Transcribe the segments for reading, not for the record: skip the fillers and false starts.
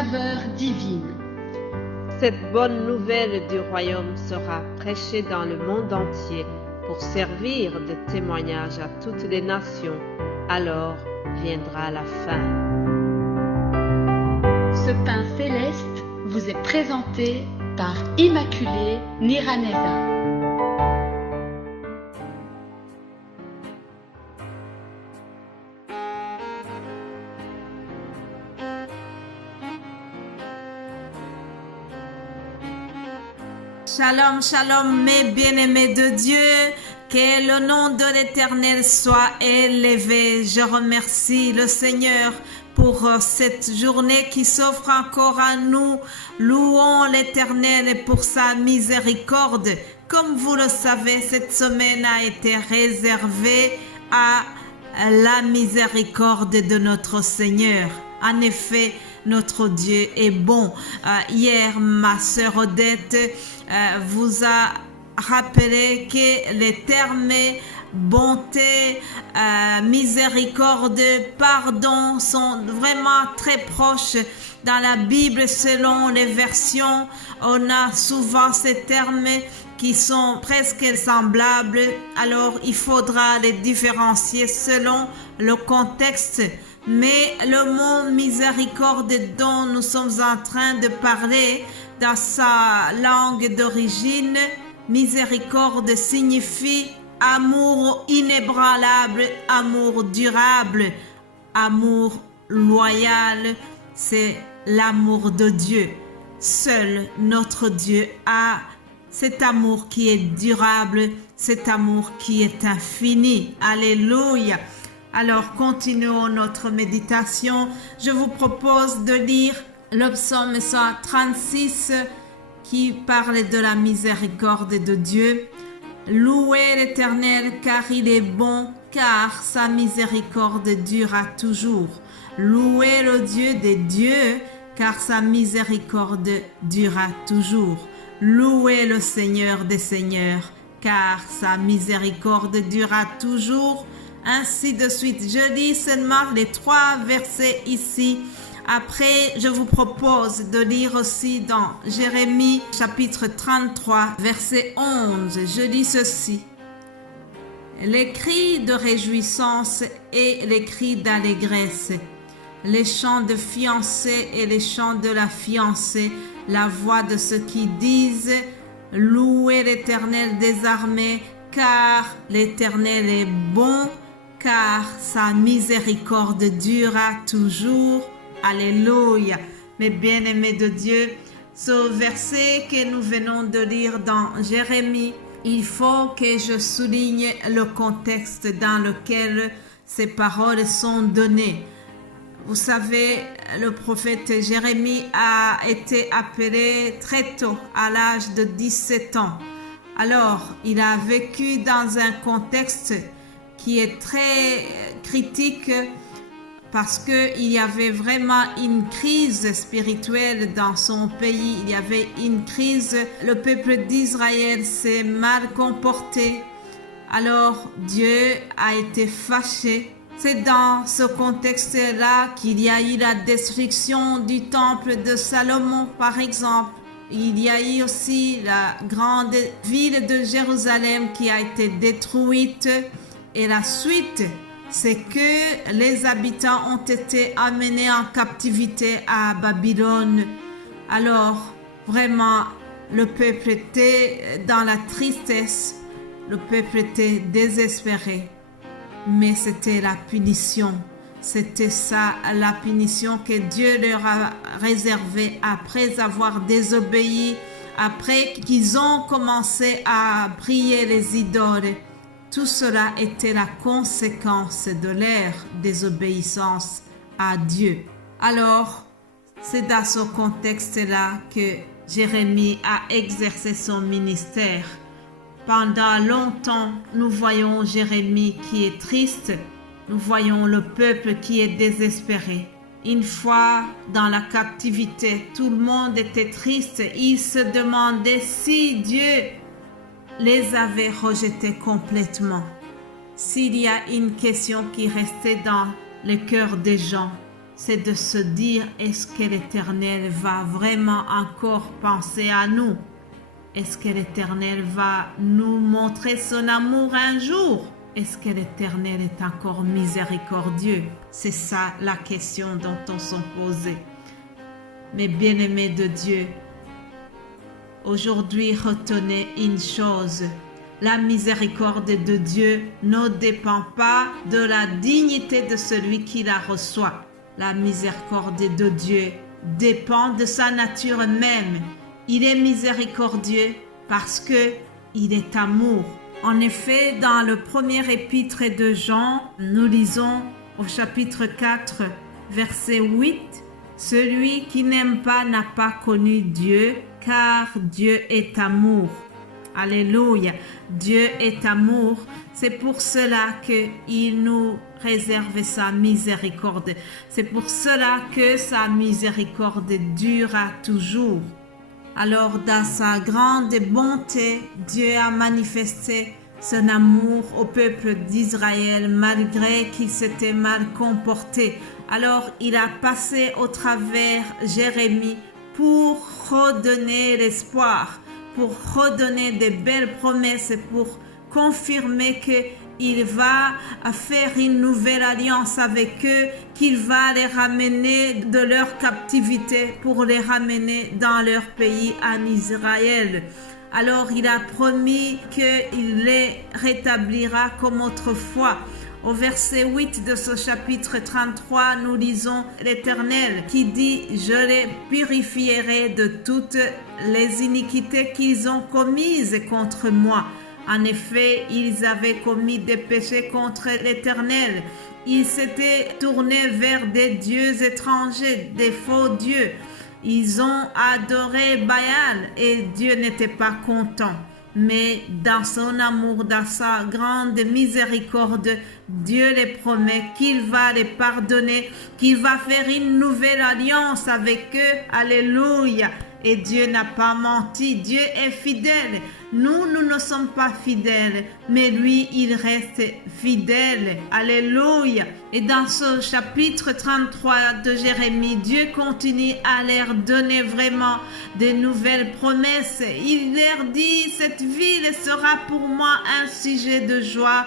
saveur divine. Cette bonne nouvelle du royaume sera prêchée dans le monde entier pour servir de témoignage à toutes les nations. Alors viendra la fin. Ce pain céleste vous est présenté par Immaculée Niraneza. Shalom, shalom, mes bien-aimés de Dieu, que le nom de l'Éternel soit élevé. Je remercie le Seigneur pour cette journée qui s'offre encore à nous. Louons l'Éternel pour sa miséricorde. Comme vous le savez, cette semaine a été réservée à la miséricorde de notre Seigneur. En effet, notre Dieu est bon. Hier, ma sœur Odette vous a rappelé que les termes bonté, miséricorde, pardon sont vraiment très proches dans la Bible selon les versions. On a souvent ces termes qui sont presque semblables, alors il faudra les différencier selon le contexte. Mais le mot miséricorde dont nous sommes en train de parler dans sa langue d'origine, miséricorde signifie amour inébranlable, amour durable, amour loyal, c'est l'amour de Dieu. Seul notre Dieu a cet amour qui est durable, cet amour qui est infini. Alléluia. Alors, continuons notre méditation. Je vous propose de lire le psaume 136 qui parle de la miséricorde de Dieu. Louez l'Éternel car il est bon, car sa miséricorde durera toujours. Louez le Dieu des dieux, car sa miséricorde durera toujours. Louez le Seigneur des seigneurs, car sa miséricorde durera toujours. Ainsi de suite. Je lis seulement les 3 versets ici. Après, je vous propose de lire aussi dans Jérémie chapitre 33, verset 11. Je lis ceci. Les cris de réjouissance et les cris d'allégresse, les chants de fiancés et les chants de la fiancée, la voix de ceux qui disent « Louez l'Éternel des armées, car l'Éternel est bon, car sa miséricorde durera toujours. » Alléluia. Mes bien-aimés de Dieu, ce verset que nous venons de lire dans Jérémie, il faut que je souligne le contexte dans lequel ces paroles sont données. Vous savez, le prophète Jérémie a été appelé très tôt, à l'âge de 17 ans. Alors, il a vécu dans un contexte qui est très critique parce qu'il y avait vraiment une crise spirituelle dans son pays. Il y avait une crise. Le peuple d'Israël s'est mal comporté. Alors Dieu a été fâché. C'est dans ce contexte-là qu'il y a eu la destruction du temple de Salomon, par exemple. Il y a eu aussi la grande ville de Jérusalem qui a été détruite. Et la suite, c'est que les habitants ont été amenés en captivité à Babylone. Alors, vraiment, le peuple était dans la tristesse, le peuple était désespéré. Mais c'était la punition. C'était ça, la punition que Dieu leur a réservée après avoir désobéi, après qu'ils ont commencé à prier les idoles. Tout cela était la conséquence de leur désobéissance à Dieu. Alors, c'est dans ce contexte-là que Jérémie a exercé son ministère. Pendant longtemps, nous voyons Jérémie qui est triste, nous voyons le peuple qui est désespéré. Une fois dans la captivité, tout le monde était triste. Ils se demandaient si Dieu les avait rejetés complètement. S'il y a une question qui restait dans le cœur des gens, c'est de se dire, est-ce que l'Éternel va vraiment encore penser à nous? Est-ce que l'Éternel va nous montrer son amour un jour? Est-ce que l'Éternel est encore miséricordieux? C'est ça la question dont on s'en posait. Mes bien-aimés de Dieu, aujourd'hui retenez une chose. La miséricorde de Dieu ne dépend pas de la dignité de celui qui la reçoit. La miséricorde de Dieu dépend de sa nature même. Il est miséricordieux parce que il est amour. En effet, dans le premier épître de Jean, nous lisons au chapitre 4, verset 8, « Celui qui n'aime pas n'a pas connu Dieu, car Dieu est amour. » Alléluia, Dieu est amour. C'est pour cela qu'il nous réserve sa miséricorde. C'est pour cela que sa miséricorde durera toujours. Alors, dans sa grande bonté, Dieu a manifesté son amour au peuple d'Israël malgré qu'il s'était mal comporté. Alors, il a passé au travers Jérémie pour redonner l'espoir, pour redonner de belles promesses, pour confirmer qu'il va faire une nouvelle alliance avec eux, qu'il va les ramener de leur captivité pour les ramener dans leur pays en Israël. Alors il a promis qu'il les rétablira comme autrefois. Au verset 8 de ce chapitre 33, nous lisons l'Éternel qui dit « Je les purifierai de toutes les iniquités qu'ils ont commises contre moi. » En effet, ils avaient commis des péchés contre l'Éternel. Ils s'étaient tournés vers des dieux étrangers, des faux dieux. Ils ont adoré Baal et Dieu n'était pas content. Mais dans son amour, dans sa grande miséricorde, Dieu les promet qu'il va les pardonner, qu'il va faire une nouvelle alliance avec eux. Alléluia. Et Dieu n'a pas menti, Dieu est fidèle. Nous ne sommes pas fidèles, mais lui, il reste fidèle. Alléluia. Et dans ce chapitre 33 de Jérémie, Dieu continue à leur donner vraiment de nouvelles promesses. Il leur dit, cette ville sera pour moi un sujet de joie,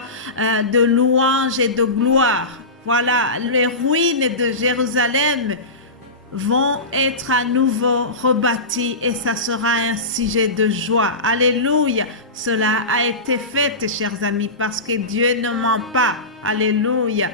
de louange et de gloire. Voilà, les ruines de Jérusalem vont être à nouveau rebâtis et ça sera un sujet de joie. Alléluia. Cela a été fait, chers amis, parce que Dieu ne ment pas. Alléluia.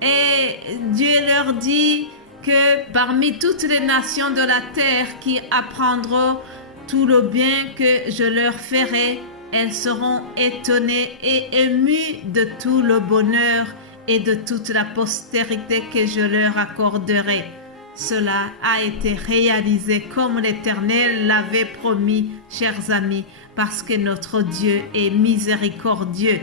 Et Dieu leur dit que parmi toutes les nations de la terre qui apprendront tout le bien que je leur ferai, elles seront étonnées et émues de tout le bonheur et de toute la postérité que je leur accorderai. Cela a été réalisé comme l'Éternel l'avait promis, chers amis, parce que notre Dieu est miséricordieux.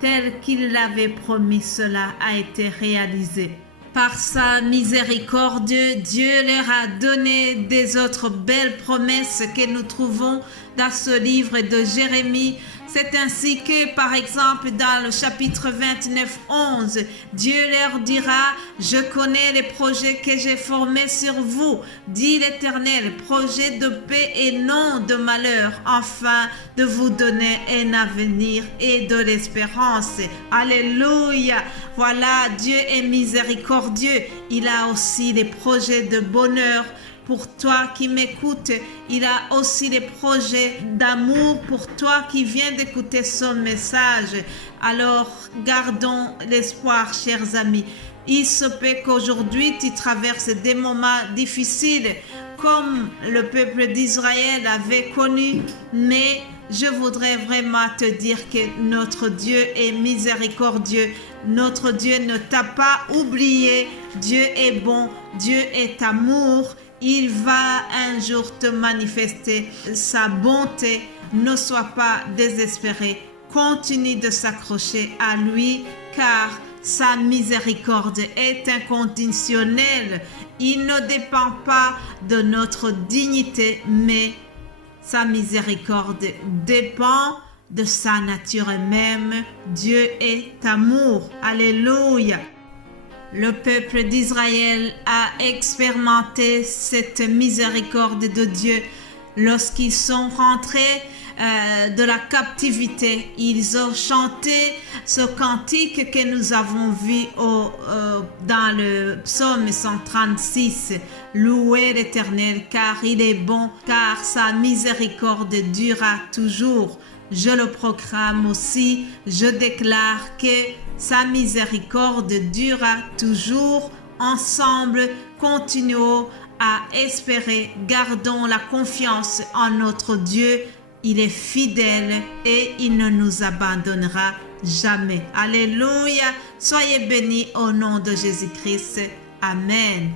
Tel qu'il l'avait promis, cela a été réalisé. Par sa miséricorde, Dieu leur a donné des autres belles promesses que nous trouvons dans ce livre de Jérémie. C'est ainsi que, par exemple, dans le chapitre 29, 11, Dieu leur dira « Je connais les projets que j'ai formés sur vous, dit l'Éternel, projets de paix et non de malheur, afin de vous donner un avenir et de l'espérance. » Alléluia! Voilà, Dieu est miséricordieux. Il a aussi des projets de bonheur. Pour toi qui m'écoutes, il a aussi des projets d'amour pour toi qui viens d'écouter son message. Alors, gardons l'espoir, chers amis. Il se peut qu'aujourd'hui, tu traverses des moments difficiles comme le peuple d'Israël avait connu, mais je voudrais vraiment te dire que notre Dieu est miséricordieux. Notre Dieu ne t'a pas oublié. Dieu est bon. Dieu est amour. Il va un jour te manifester sa bonté. Ne sois pas désespéré. Continue de s'accrocher à lui car sa miséricorde est inconditionnelle. Il ne dépend pas de notre dignité, mais sa miséricorde dépend de sa nature même. Dieu est amour. Alléluia. Le peuple d'Israël a expérimenté cette miséricorde de Dieu lorsqu'ils sont rentrés de la captivité. Ils ont chanté ce cantique que nous avons vu dans le psaume 136. Louez l'Éternel car il est bon, car sa miséricorde durera toujours. Je le proclame aussi, je déclare que sa miséricorde durera toujours. Ensemble, continuons à espérer, gardons la confiance en notre Dieu. Il est fidèle et il ne nous abandonnera jamais. Alléluia. Soyez bénis au nom de Jésus-Christ. Amen.